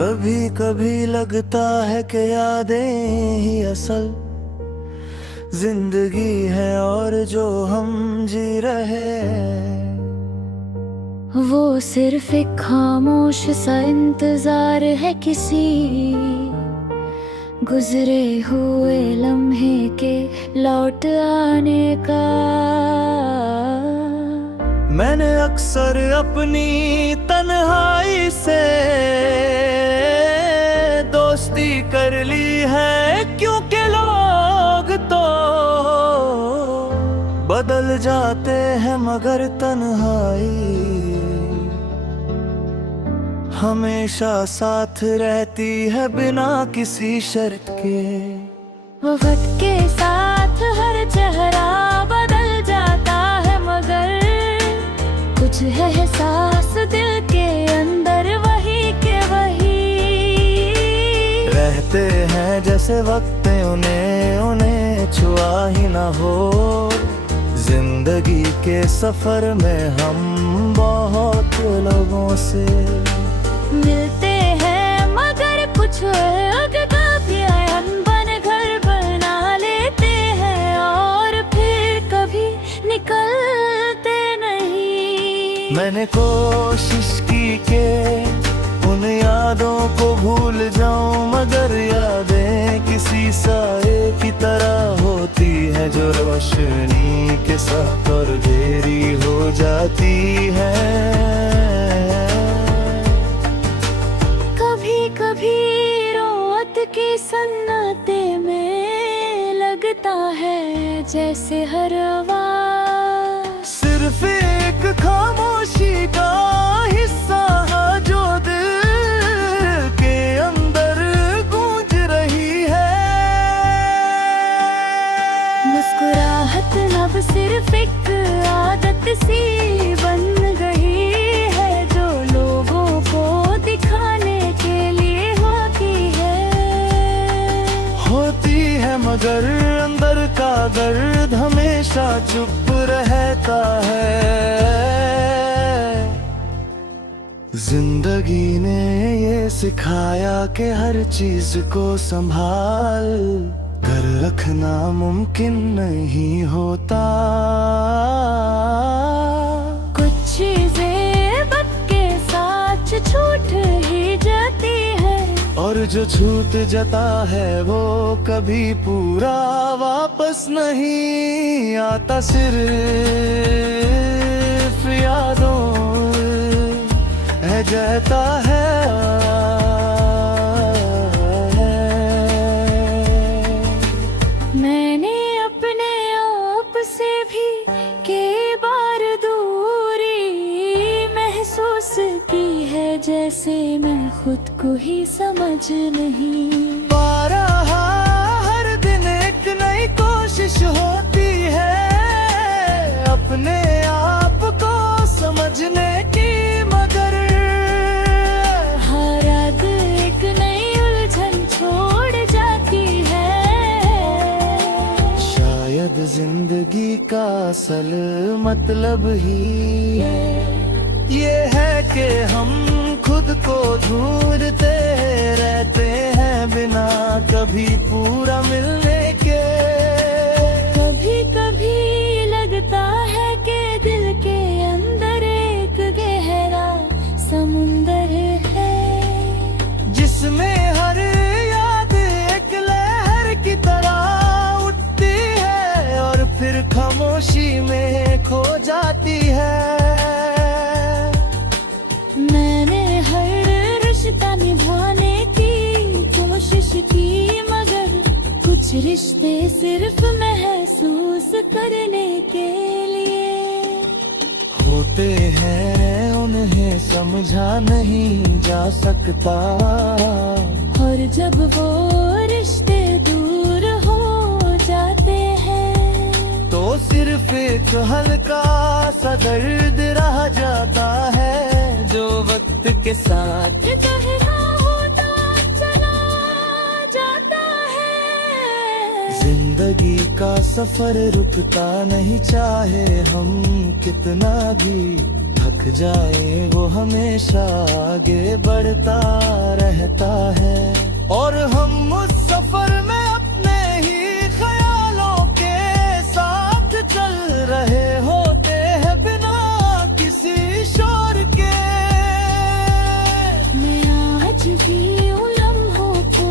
कभी कभी लगता है कि यादें ही असल जिंदगी है और जो हम जी रहे हैं वो सिर्फ एक खामोश सा इंतजार है किसी गुजरे हुए लम्हे के लौट आने का। मैंने अक्सर अपनी तन्हाई से दोस्ती कर ली है, क्योंकि लोग तो बदल जाते हैं मगर तन्हाई हमेशा साथ रहती है बिना किसी शर्त के। वक्त के साथ हर चेहरा बदल जाता है मगर कुछ है एहसास दिल के अंदर वही के वही रहते हैं जैसे वक्त उन्हें छुआ ही ना हो। जिंदगी के सफर में हम बहुत लोगों से मिलते हैं मगर कुछ अलग कभी अनबन घर बना लेते हैं और फिर कभी निकलते नहीं। मैंने कोशिश की कि उन यादों को भूल जाऊं मगर यादें किसी साए की तरह होती है जो रोशनी के साथ और देरी हो जाती है। कभी रोत की सन्नाटे में लगता है जैसे हर आवाज सिर्फ एक खामोशी का हिस्सा जो दिल के अंदर गूंज रही है। मुस्कुराहट अब सिर्फ एक आदत सी बन गई है जो लोगों को दिखाने के लिए होती है मगर अंदर का दर्द हमेशा चुप रहता है। जिंदगी ने ये सिखाया कि हर चीज को संभाल कर रखना मुमकिन नहीं होता। कुछ चीजें वक्त के साथ छूट ही जाती है और जो छूट जाता है वो कभी पूरा वापस नहीं आता। सिर्फ यादों है जाता है। मैंने अपने आप से भी कई बार दूरी महसूस की है जैसे मैं खुद को ही समझ नहीं पा रहा। हर दिन एक नई कोशिश होती है अपने आप को समझने की मगर हर रात एक नई उलझन छोड़ जाती है। शायद जिंदगी का असल मतलब ही ये है कि हम खुद को ढूंढते रहते हैं बिना कभी पूरा मिलने के। कभी कभी लगता है कि दिल के अंदर एक गहरा समुंदर है जिसमें हर याद एक लहर की तरह उठती है और फिर खामोशी में खो जाती है। मैंने हर रिश्ता निभाने की कोशिश की मगर कुछ रिश्ते सिर्फ महसूस करने के लिए होते हैं उन्हें समझा नहीं जा सकता। और जब वो रिश्ते दूर हो जाते हैं तो सिर्फ एक हल्का सा दर्द रह जाता है जो वक्त के साथ गहरा होता चला जाता है। जिंदगी का सफर रुकता नहीं चाहे हम कितना भी थक थक जाए वो हमेशा आगे बढ़ता रहता है। और हम उस सफर में अपने ही ख्यालों के साथ चल रहे होते हैं बिना किसी शोर के। मैं आज भी उन लम्हों को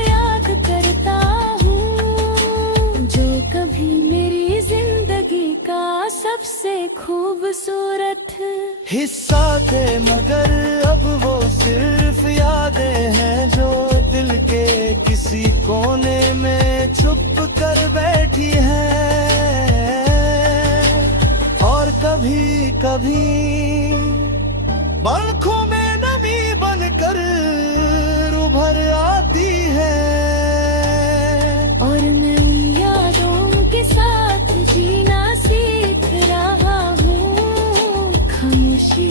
याद करता हूँ जो कभी मेरी जिंदगी का सबसे खूबसूरत हिस्सा थे, मगर अब वो सिर्फ यादें हैं जो दिल के किसी कोने में छुप कर बैठी हैं। और कभी कभी आँखों में नमी बनकर उभर आती है। और मैं उन यादों के साथ जीना सीख रहा हूँ। खामोशी